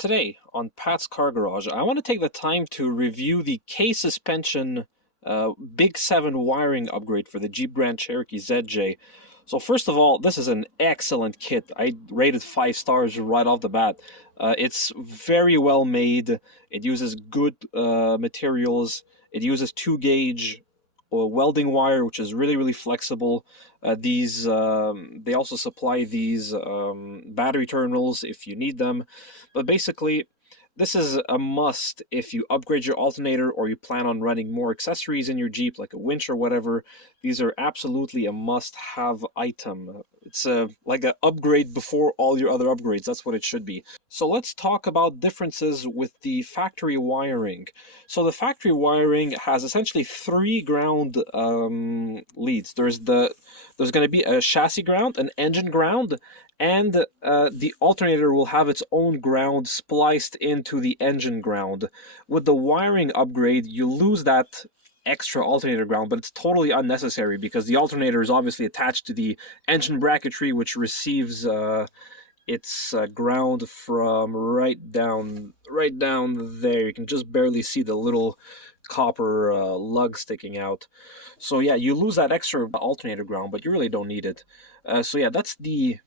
Today on Pat's Car Garage, I want to take the time to review the K Suspension Big 7 wiring upgrade for the Jeep Grand Cherokee ZJ. So first of all, this is an excellent kit. I rated 5 stars right off the bat. It's very well made. It uses good materials. It uses 2-gauge welding wire, which is really flexible. They also supply these battery terminals if you need them. But basically, this is a must if you upgrade your alternator or you plan on running more accessories in your Jeep, like a winch or whatever. These are absolutely a must-have item. It's like an upgrade before all your other upgrades. That's what it should be. So let's talk about differences with the factory wiring. So the factory wiring has essentially 3 ground leads. There's going to be a chassis ground, an engine ground, and the alternator will have its own ground spliced into the engine ground. With the wiring upgrade, you lose that extra alternator ground, but it's totally unnecessary because the alternator is obviously attached to the engine bracketry, which receives its ground from right down there. You can just barely see the little copper lug sticking out. So yeah, you lose that extra alternator ground, but you really don't need it. So yeah, that's the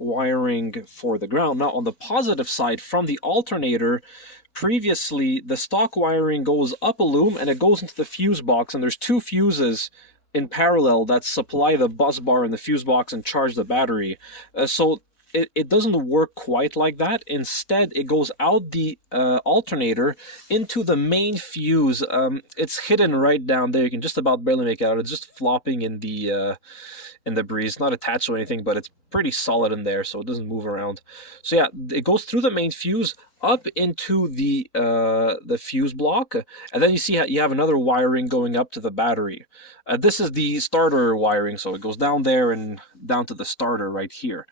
wiring for the ground. Now on the positive side, from the alternator, previously the stock wiring goes up a loom and it goes into the fuse box, and there's 2 fuses in parallel that supply the bus bar and the fuse box and charge the battery. So it doesn't work quite like that. Instead, it goes out the alternator into the main fuse. It's hidden right down there. You can just about barely make it out. It's just flopping in the breeze, not attached to anything, but it's pretty solid in there, so it doesn't move around. So yeah, it goes through the main fuse up into the fuse block, and then you see you have another wiring going up to the battery. This is the starter wiring, so it goes down there and down to the starter right here.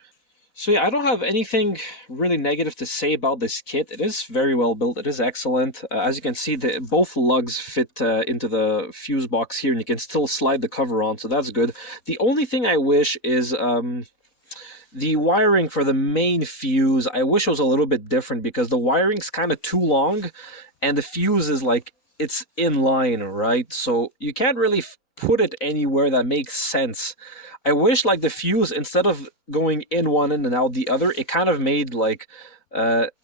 So yeah, I don't have anything really negative to say about this kit. It is very well built. It is excellent. As you can see, both lugs fit into the fuse box here, and you can still slide the cover on, so that's good. The only thing I wish is the wiring for the main fuse. I wish it was a little bit different because the wiring's kind of too long, and the fuse is like, it's in line, right? So you can't really put it anywhere that makes sense. I wish like the fuse, instead of going in one end and out the other, it kind of made like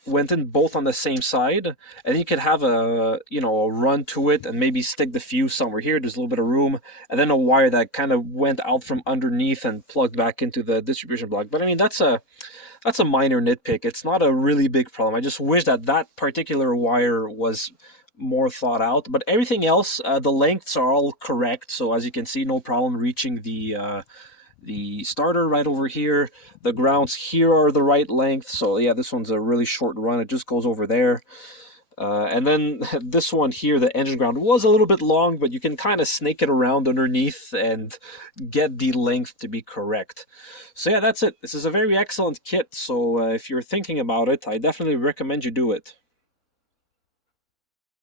went in both on the same side, and you could have a a run to it and maybe stick the fuse somewhere here. There's a little bit of room, and then a wire that kind of went out from underneath and plugged back into the distribution block. But I mean, that's a minor nitpick. It's not a really big problem. I just wish that that particular wire was more thought out, but everything else, the lengths are all correct. So as you can see, no problem reaching the starter right over here. The grounds here are the right length. So yeah, this one's a really short run. It just goes over there. And then this one here, the engine ground, was a little bit long, but you can kind of snake it around underneath and get the length to be correct. So yeah, that's it. This is a very excellent kit. So if you're thinking about it, I definitely recommend you do it.